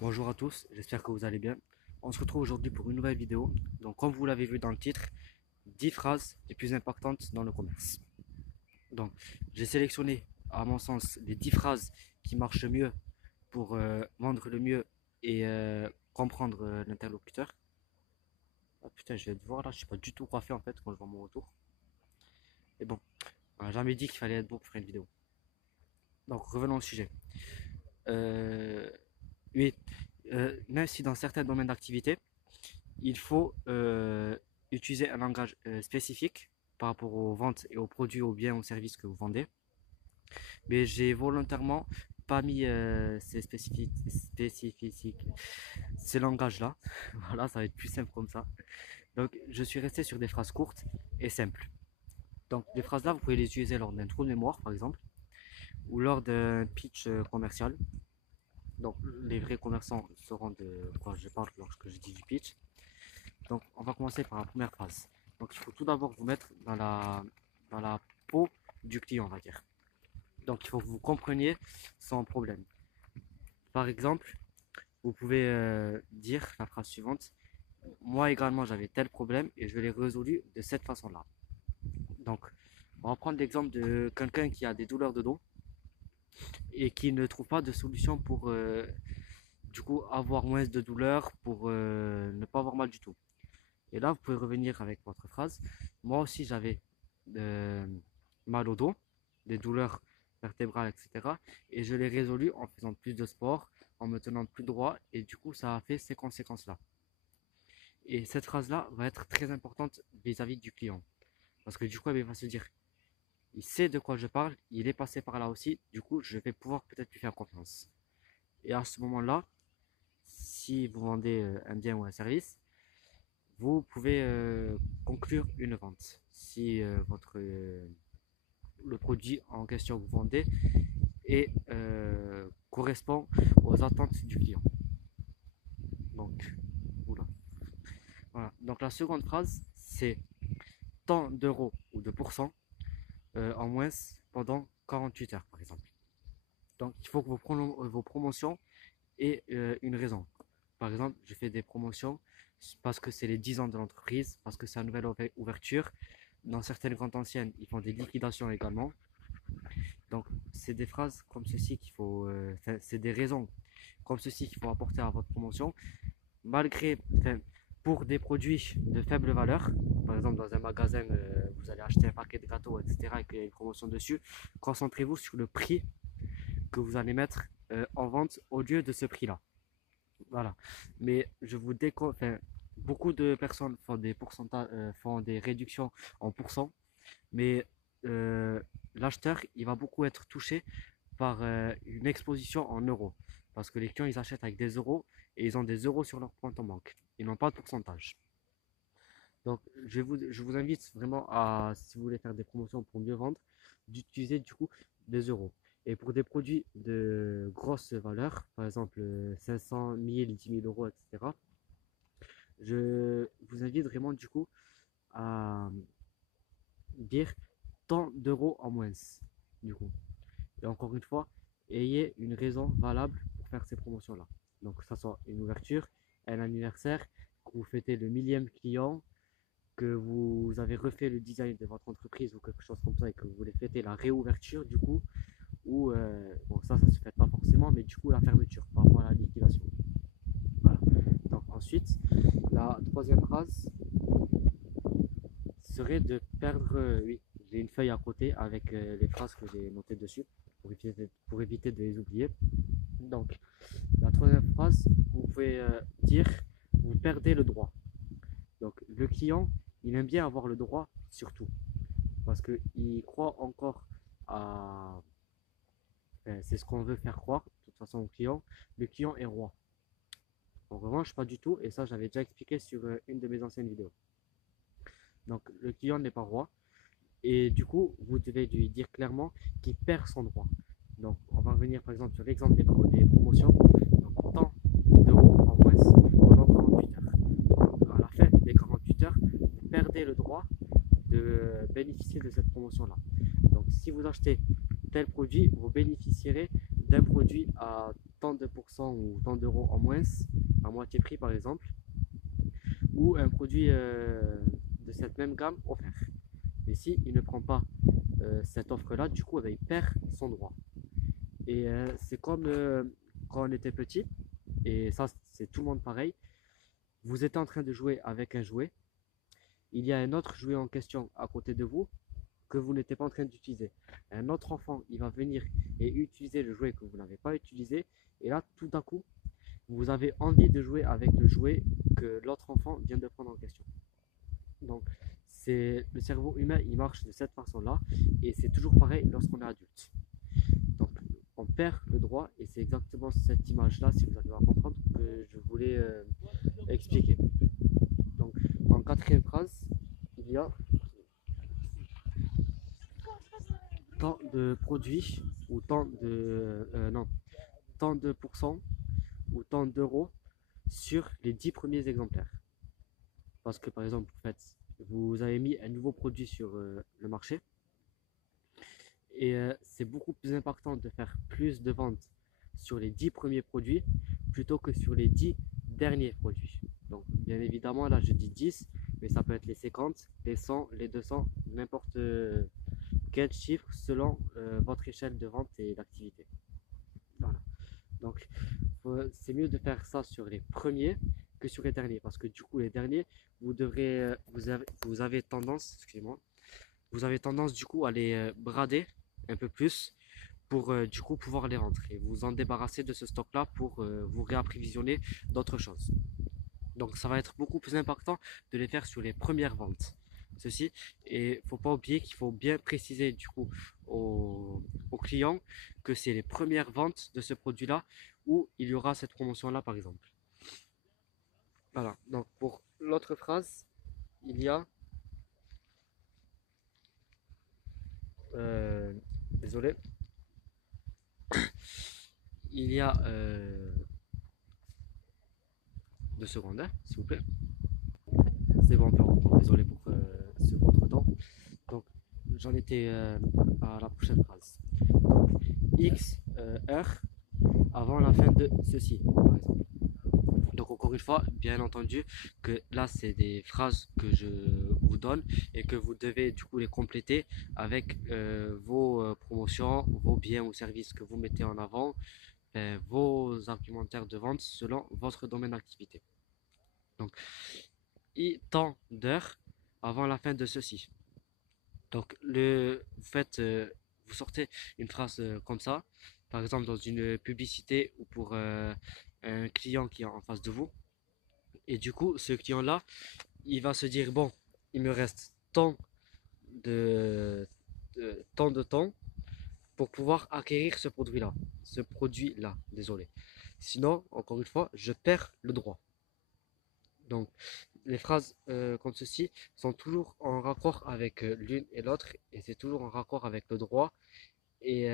Bonjour à tous, j'espère que vous allez bien. On se retrouve aujourd'hui pour une nouvelle vidéo. Donc, comme vous l'avez vu dans le titre, 10 phrases les plus importantes dans le commerce. Donc, j'ai sélectionné, à mon sens, les 10 phrases qui marchent le mieux pour vendre le mieux et comprendre l'interlocuteur. Ah putain, je vais te voir là, je suis pas du tout coiffé en fait quand je vois mon retour. Mais bon, on n'a jamais dit qu'il fallait être beau pour faire une vidéo. Donc, revenons au sujet. Euh, oui, même si dans certains domaines d'activité, il faut utiliser un langage spécifique par rapport aux ventes et aux produits, aux biens, aux services que vous vendez. Mais j'ai volontairement pas mis ces langages-là. Voilà, ça va être plus simple comme ça. Donc, je suis resté sur des phrases courtes et simples. Donc, les phrases-là, vous pouvez les utiliser lors d'un trou de mémoire, par exemple, ou lors d'un pitch commercial. Donc, les vrais commerçants sauront de quoi je parle lorsque je dis du pitch. Donc, on va commencer par la première phrase. Donc, il faut tout d'abord vous mettre dans la peau du client, on va dire. Donc, il faut que vous compreniez son problème. Par exemple, vous pouvez dire la phrase suivante. Moi également, j'avais tel problème et je l'ai résolu de cette façon-là. Donc, on va prendre l'exemple de quelqu'un qui a des douleurs de dos et qui ne trouve pas de solution pour du coup avoir moins de douleurs, pour ne pas avoir mal du tout. Et là, vous pouvez revenir avec votre phrase. Moi aussi, j'avais euh, mal au dos, des douleurs vertébrales, etc. Et je l'ai résolu en faisant plus de sport, en me tenant plus droit. Et du coup, ça a fait ces conséquences-là. Et cette phrase-là va être très importante vis-à-vis du client. Parce que du coup, il va se dire, il sait de quoi je parle, il est passé par là aussi. Du coup, je vais pouvoir peut-être lui faire confiance. Et à ce moment-là, si vous vendez un bien ou un service, vous pouvez conclure une vente. Si le produit en question que vous vendez et correspond aux attentes du client. Donc, oula. Voilà. Donc la seconde phrase, c'est tant d'euros ou de pourcents en moins pendant 48 heures, par exemple. Donc, il faut que vos promotions aient une raison. Par exemple, je fais des promotions parce que c'est les 10 ans de l'entreprise, parce que c'est la nouvelle ouverture. Dans certaines grandes anciennes, ils font des liquidations également. Donc, c'est des phrases comme ceci qu'il faut, c'est des raisons comme ceci qu'il faut apporter à votre promotion, malgré, pour des produits de faible valeur. Par exemple, dans un magasin, vous allez acheter un paquet de gâteaux, etc., et qu'il y a une promotion dessus. Concentrez-vous sur le prix que vous allez mettre en vente au lieu de ce prix-là. Voilà. Mais je vous déconseille. Beaucoup de personnes font des pourcentages, font des réductions en pourcent, mais l'acheteur, il va beaucoup être touché par une exposition en euros. Parce que les clients, ils achètent avec des euros et ils ont des euros sur leur compte en banque. Ils n'ont pas de pourcentage. Donc, je vous invite vraiment à, si vous voulez faire des promotions pour mieux vendre, d'utiliser du coup des euros. Et pour des produits de grosse valeur, par exemple 500, 1000, 10 000 euros, etc., je vous invite vraiment du coup à dire tant d'euros en moins. Du coup. Et encore une fois, ayez une raison valable pour faire ces promotions-là. Donc, que ce soit une ouverture, un anniversaire, que vous fêtez le millième client, que vous avez refait le design de votre entreprise ou quelque chose comme ça et que vous voulez fêter la réouverture du coup, ou bon ça se fait pas forcément, mais du coup la fermeture par rapport à la liquidation. Voilà. Donc ensuite, la troisième phrase serait de perdre, oui, j'ai une feuille à côté avec les phrases que j'ai notées dessus pour éviter de les oublier. Donc la troisième phrase, vous pouvez dire vous perdez le droit. Donc le client, il aime bien avoir le droit sur tout. Parce qu'il croit encore à... Enfin, c'est ce qu'on veut faire croire, de toute façon, au client. Le client est roi. En revanche, pas du tout, et ça, j'avais déjà expliqué sur une de mes anciennes vidéos. Donc, le client n'est pas roi, et du coup, vous devez lui dire clairement qu'il perd son droit. Donc, on va revenir par exemple sur l'exemple des promotions. Donc, tant d'euros en moins pendant 48 heures. Donc, à la fin des 48 heures, vous perdez le droit de bénéficier de cette promotion-là. Donc, si vous achetez tel produit, vous bénéficierez d'un produit à tant de pourcents ou tant d'euros en moins, à moitié prix par exemple, ou un produit de cette même gamme offert. Mais si il ne prend pas cette offre-là, du coup, eh ben, il perd son droit. Et c'est comme quand on était petit, et ça c'est tout le monde pareil, vous êtes en train de jouer avec un jouet, il y a un autre jouet en question à côté de vous que vous n'étiez pas en train d'utiliser. Un autre enfant, il va venir et utiliser le jouet que vous n'avez pas utilisé, et là, tout d'un coup, vous avez envie de jouer avec le jouet que l'autre enfant vient de prendre en question. Donc, c'est le cerveau humain, il marche de cette façon-là, et c'est toujours pareil lorsqu'on est adulte. Donc, on perd le droit, et c'est exactement cette image-là, si vous arrivez à comprendre, que je voulais expliquer. Donc, en quatrième phrase, il y a tant de produits ou tant de non, tant de pourcents ou tant d'euros sur les 10 premiers exemplaires. Parce que par exemple, vous avez mis un nouveau produit sur le marché et c'est beaucoup plus important de faire plus de ventes sur les 10 premiers produits plutôt que sur les 10 derniers produits. Donc bien évidemment là je dis 10, mais ça peut être les 50, les 100, les 200, n'importe quel chiffre selon votre échelle de vente et d'activité. Voilà. Donc c'est mieux de faire ça sur les premiers que sur les derniers parce que du coup les derniers vous devrez vous avez tendance, excusez-moi, vous avez tendance du coup à les brader un peu plus pour du coup pouvoir les rentrer et vous en débarrasser de ce stock là pour vous réapprovisionner d'autres choses. Donc ça va être beaucoup plus important de les faire sur les premières ventes. Ceci, et faut pas oublier qu'il faut bien préciser du coup aux clients que c'est les premières ventes de ce produit là où il y aura cette promotion là par exemple. Voilà, donc pour l'autre phrase, il y a désolé, il y a 2 secondes, hein, s'il vous plaît. C'est bon, on peut reprendre, désolé pour ce contretemps. Donc j'en étais à la prochaine phrase. Donc X heure avant la fin de ceci, par exemple. Donc encore une fois, bien entendu que là c'est des phrases que je vous donne et que vous devez du coup les compléter avec vos promotions, vos biens ou services que vous mettez en avant, vos argumentaires de vente selon votre domaine d'activité. Donc, I tant d'heures avant la fin de ceci. Donc vous sortez une phrase comme ça, par exemple dans une publicité ou pour un client qui est en face de vous. Et du coup, ce client-là, il va se dire, bon, il me reste de, tant de temps pour pouvoir acquérir ce produit-là. Ce produit-là, désolé. Sinon, encore une fois, je perds le droit. Donc, les phrases comme ceci sont toujours en raccord avec l'une et l'autre, et c'est toujours en raccord avec le droit et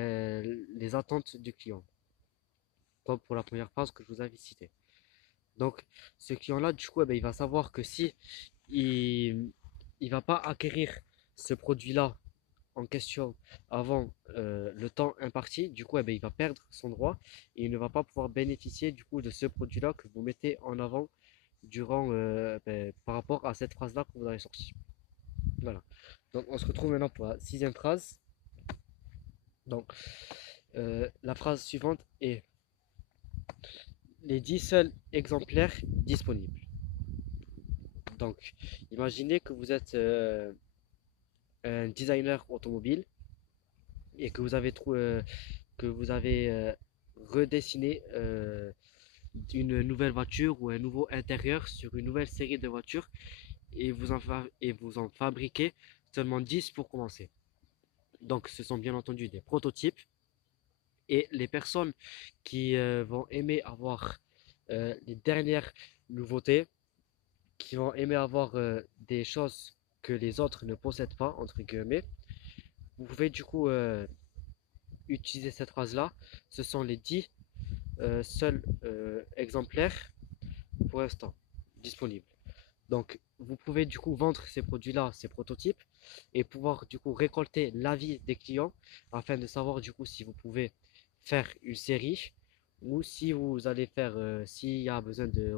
les attentes du client, comme pour la première phrase que je vous avais citée. Donc, ce client-là, du coup, eh ben, il va savoir que si il ne va pas acquérir ce produit-là en question avant le temps imparti, du coup, eh ben, il va perdre son droit et il ne va pas pouvoir bénéficier du coup de ce produit-là que vous mettez en avant durant, par rapport à cette phrase-là que vous avez sortie. Voilà. Donc, on se retrouve maintenant pour la sixième phrase. Donc, la phrase suivante est les 10 seuls exemplaires disponibles. Donc, imaginez que vous êtes un designer automobile et que vous avez redessiné une nouvelle voiture ou un nouveau intérieur sur une nouvelle série de voitures et vous en fabriquez seulement 10 pour commencer. Donc, ce sont bien entendu des prototypes et les personnes qui vont aimer avoir les dernières nouveautés, qui vont aimer avoir des choses que les autres ne possèdent pas, entre guillemets, vous pouvez du coup utiliser cette phrase-là. Ce sont les 10 seuls exemplaires pour l'instant disponibles. Donc, vous pouvez du coup vendre ces produits-là, ces prototypes, et pouvoir du coup récolter l'avis des clients afin de savoir du coup si vous pouvez faire une série ou si vous allez faire, s'il y a besoin de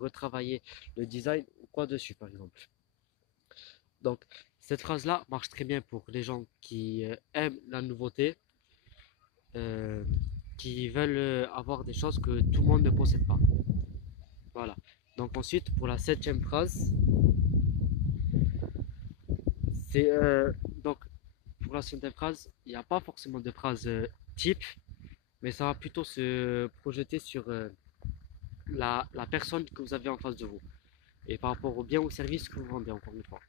retravailler le design ou quoi dessus, par exemple. Donc, cette phrase-là marche très bien pour les gens qui aiment la nouveauté, euh, qui veulent avoir des choses que tout le monde ne possède pas. Voilà. Donc ensuite, pour la septième phrase, c'est donc pour la septième phrase, il n'y a pas forcément de phrase type, mais ça va plutôt se projeter sur la personne que vous avez en face de vous et par rapport au bien ou service que vous vendez, encore une fois.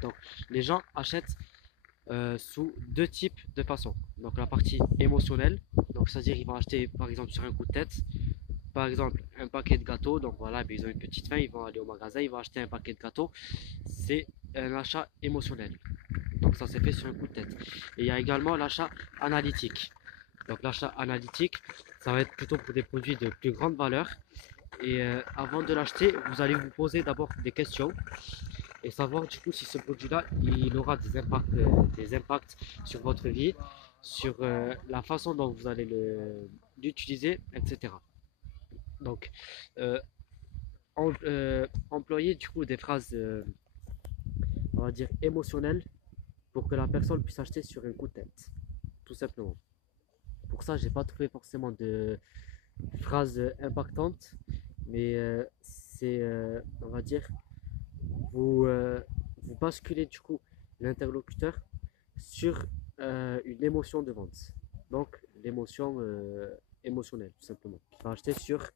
Donc, les gens achètent sous deux types de façons. Donc, la partie émotionnelle, donc c'est-à-dire ils vont acheter par exemple sur un coup de tête, par exemple un paquet de gâteaux. Donc voilà, ils ont une petite faim, ils vont aller au magasin, ils vont acheter un paquet de gâteaux. C'est un achat émotionnel. Donc, ça s'est fait sur un coup de tête. Et il y a également l'achat analytique. Donc, l'achat analytique, ça va être plutôt pour des produits de plus grande valeur. Et avant de l'acheter, vous allez vous poser d'abord des questions et savoir du coup si ce produit-là il aura des impacts sur votre vie, sur la façon dont vous allez l'utiliser, etc. Donc, euh, employer du coup des phrases, on va dire émotionnelles, pour que la personne puisse acheter sur un coup de tête, tout simplement. Pour ça, j'ai pas trouvé forcément de phrases impactantes, mais c'est, on va dire, vous, vous basculez du coup l'interlocuteur sur une émotion de vente. Donc l'émotion émotionnelle, tout simplement. Qui va acheter sur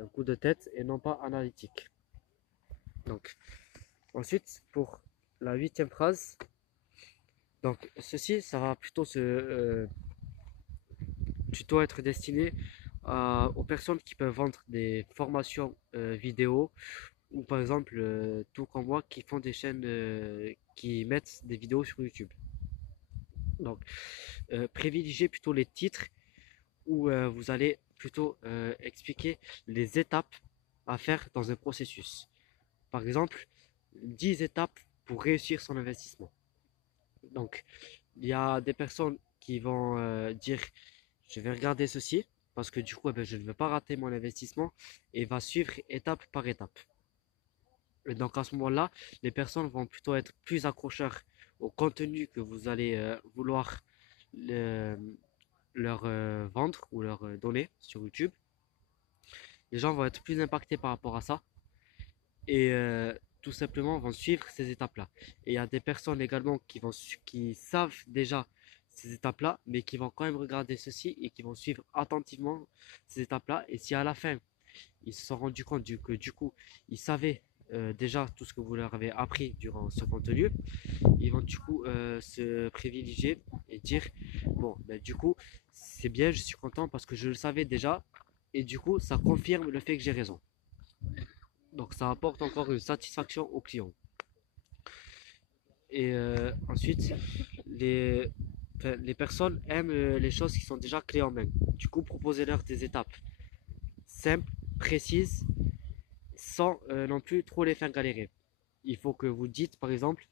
un coup de tête et non pas analytique. Donc ensuite, pour la huitième phrase, donc ceci, ça va plutôt être destiné aux personnes qui peuvent vendre des formations vidéo ou par exemple, tout comme moi, qui font des chaînes qui mettent des vidéos sur YouTube. Donc, privilégiez plutôt les titres où vous allez plutôt expliquer les étapes à faire dans un processus. Par exemple, 10 étapes pour réussir son investissement. Donc, il y a des personnes qui vont dire, je vais regarder ceci, parce que du coup, eh ben, je ne veux pas rater mon investissement, et va suivre étape par étape. Et donc à ce moment-là, les personnes vont plutôt être plus accrocheurs au contenu que vous allez vouloir le- leur vendre ou leur donner sur YouTube. Les gens vont être plus impactés par rapport à ça et tout simplement vont suivre ces étapes-là. Et il y a des personnes également qui savent déjà ces étapes-là, mais qui vont quand même regarder ceci et qui vont suivre attentivement ces étapes-là. Et si à la fin, ils se sont rendus compte que du coup, ils savaient déjà tout ce que vous leur avez appris durant ce contenu, ils vont du coup se privilégier et dire, bon, ben, du coup, c'est bien, je suis content parce que je le savais déjà, et du coup, ça confirme le fait que j'ai raison. Donc, ça apporte encore une satisfaction au client. Et ensuite, les, les personnes aiment les choses qui sont déjà clés en main. Du coup, proposez-leur des étapes simples, précises, sans non plus trop les faire galérer. Il faut que vous dites, par exemple,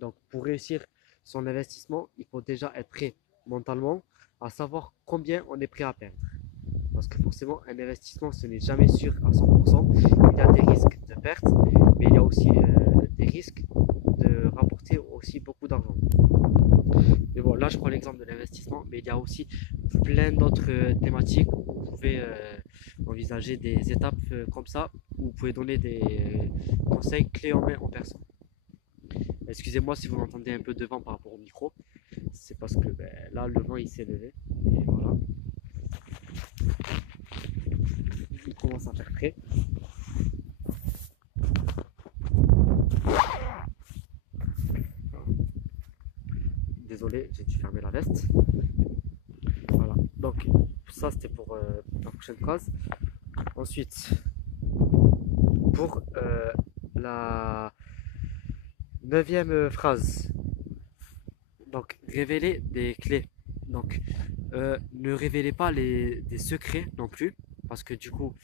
donc pour réussir son investissement, il faut déjà être prêt mentalement à savoir combien on est prêt à perdre. Parce que forcément, un investissement, ce n'est jamais sûr à 100%. Il y a des risques de perte, mais il y a aussi des risques de rapporter aussi beaucoup d'argent. Mais bon, là, je prends l'exemple de l'investissement, mais il y a aussi plein d'autres thématiques où vous pouvez envisager des étapes comme ça, où vous pouvez donner des conseils clés en main aux personnes. Excusez-moi si vous m'entendez un peu de vent par rapport au micro, c'est parce que ben, là, le vent il s'est levé, et voilà, il commence à faire frais. Désolé, j'ai dû fermer la veste. Voilà, donc ça c'était pour la prochaine phrase. Ensuite, pour la neuvième phrase, donc révéler des clés. Donc ne révélez pas des secrets non plus, parce que du coup,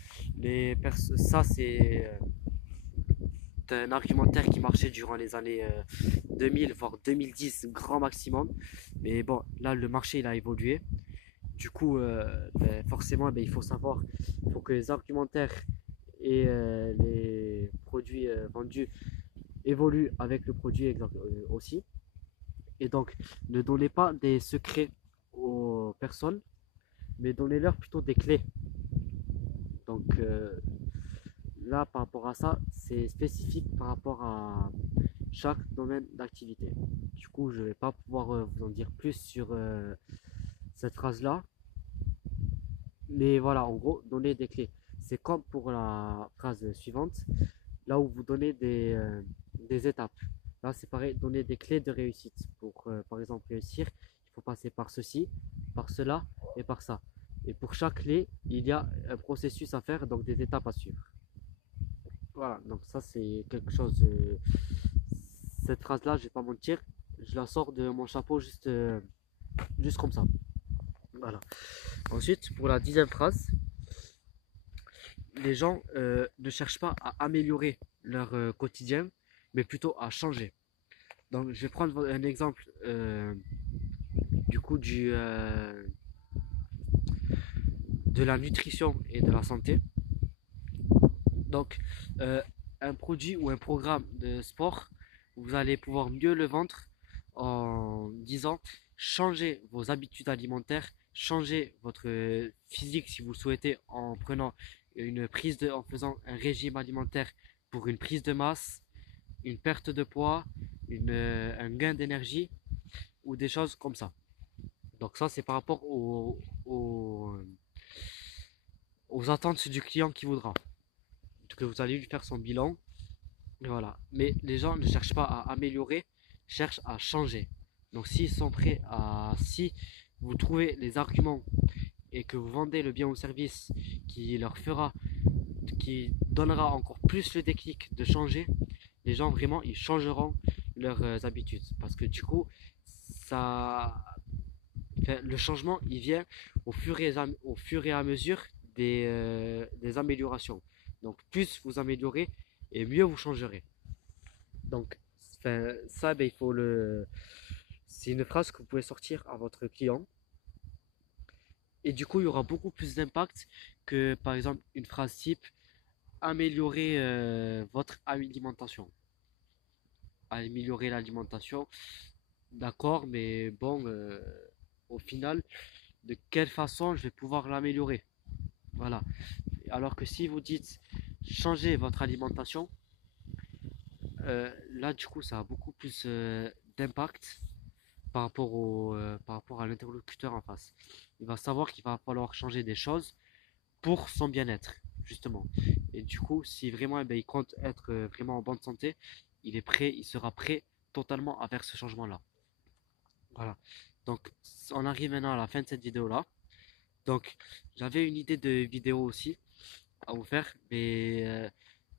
ça c'est un argumentaire qui marchait durant les années 2000 voire 2010 grand maximum. Mais bon, là le marché il a évolué. Du coup, forcément, il faut savoir, il faut que les argumentaires et les produits vendus évoluent avec le produit aussi. Et donc, ne donnez pas des secrets aux personnes, mais donnez-leur plutôt des clés. Donc là, par rapport à ça, c'est spécifique par rapport à chaque domaine d'activité. Du coup, je ne vais pas pouvoir vous en dire plus sur cette phrase-là. Mais voilà, en gros, donner des clés. C'est comme pour la phrase suivante, là où vous donnez des étapes. Là, c'est pareil, donner des clés de réussite. Pour, par exemple, réussir, il faut passer par ceci, par cela et par ça. Et pour chaque clé, il y a un processus à faire, donc des étapes à suivre. Voilà, donc ça, c'est quelque chose. Cette phrase-là, je vais pas mentir, je la sors de mon chapeau juste comme ça. Voilà. Ensuite, pour la 10e phrase, les gens ne cherchent pas à améliorer leur quotidien, mais plutôt à changer. Donc, je vais prendre un exemple du coup de la nutrition et de la santé. Donc, euh, un produit ou un programme de sport, vous allez pouvoir mieux le vendre en disant changez vos habitudes alimentaires, changez votre physique si vous le souhaitez en prenant en faisant un régime alimentaire pour une prise de masse, une perte de poids, un gain d'énergie ou des choses comme ça. Donc ça c'est par rapport aux attentes du client qui voudra. Que vous allez lui faire son bilan. Voilà. Mais les gens ne cherchent pas à améliorer, cherchent à changer. Donc s'ils sont prêts à... Si vous trouvez les arguments et que vous vendez le bien ou service qui donnera encore plus le déclic de changer, les gens vraiment ils changeront leurs habitudes. Parce que du coup, ça, enfin, le changement il vient au fur et à mesure des améliorations. Donc plus vous améliorez et mieux vous changerez. Donc enfin, ça, c'est une phrase que vous pouvez sortir à votre client. Et du coup, il y aura beaucoup plus d'impact que par exemple une phrase type améliorer votre alimentation. Améliorer l'alimentation, d'accord, mais bon, au final, de quelle façon je vais pouvoir l'améliorer? Voilà. Alors que si vous dites changer votre alimentation, là du coup ça a beaucoup plus d'impact par rapport à l'interlocuteur en face. Il va savoir qu'il va falloir changer des choses pour son bien-être, justement. Et du coup, si vraiment il compte être vraiment en bonne santé, il sera prêt totalement à faire ce changement-là. Voilà. Donc, on arrive maintenant à la fin de cette vidéo-là. Donc, j'avais une idée de vidéo aussi à vous faire, mais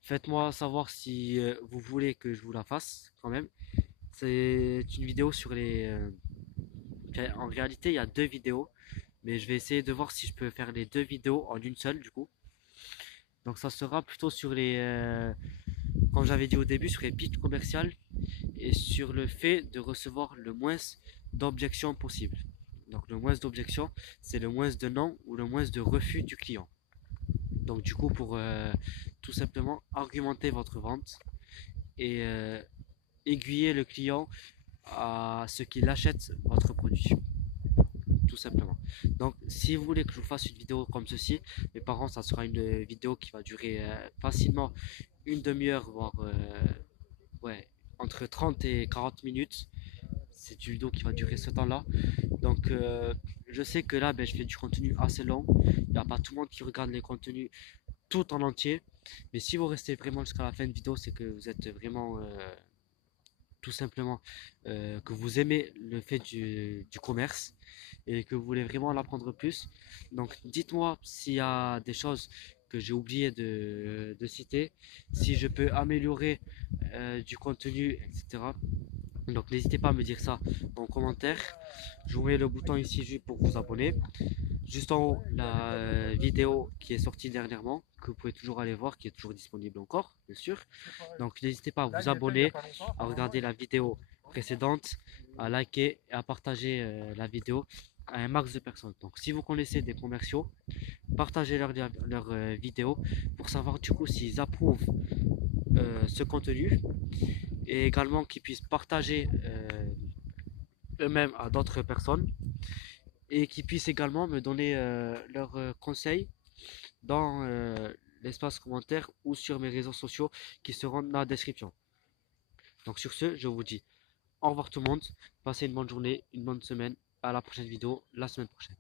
faites-moi savoir si vous voulez que je vous la fasse quand même. C'est une vidéo sur en réalité, il y a deux vidéos, mais je vais essayer de voir si je peux faire les deux vidéos en une seule du coup. Donc, ça sera plutôt sur comme j'avais dit au début, sur les pitchs commerciales et sur le fait de recevoir le moins d'objections possible. Donc, le moins d'objections, c'est le moins de non ou le moins de refus du client. Donc du coup, pour tout simplement argumenter votre vente et aiguiller le client à ce qu'il achète votre produit. Tout simplement. Donc si vous voulez que je vous fasse une vidéo comme ceci, mes parents, ça sera une vidéo qui va durer facilement une demi-heure, voire ouais, entre 30 et 40 minutes. C'est une vidéo qui va durer ce temps-là. Donc je sais que là, je fais du contenu assez long. Il n'y a pas tout le monde qui regarde les contenus tout en entier. Mais si vous restez vraiment jusqu'à la fin de vidéo, c'est que vous êtes vraiment tout simplement que vous aimez le fait du commerce et que vous voulez vraiment l'apprendre plus. Donc dites-moi s'il y a des choses que j'ai oublié de citer, si je peux améliorer du contenu, etc. Donc n'hésitez pas à me dire ça en commentaire. Je vous mets le bouton ici juste pour vous abonner. Juste en haut, la vidéo qui est sortie dernièrement, que vous pouvez toujours aller voir, qui est toujours disponible encore, bien sûr. Donc n'hésitez pas à vous abonner, à regarder la vidéo précédente, à liker et à partager la vidéo à un max de personnes. Donc si vous connaissez des commerciaux, partagez leurs vidéos pour savoir du coup s'ils approuvent ce contenu et également qu'ils puissent partager eux-mêmes à d'autres personnes et qu'ils puissent également me donner leurs conseils dans l'espace commentaire ou sur mes réseaux sociaux qui seront dans la description. Donc sur ce, je vous dis au revoir tout le monde, passez une bonne journée, une bonne semaine, à la prochaine vidéo la semaine prochaine.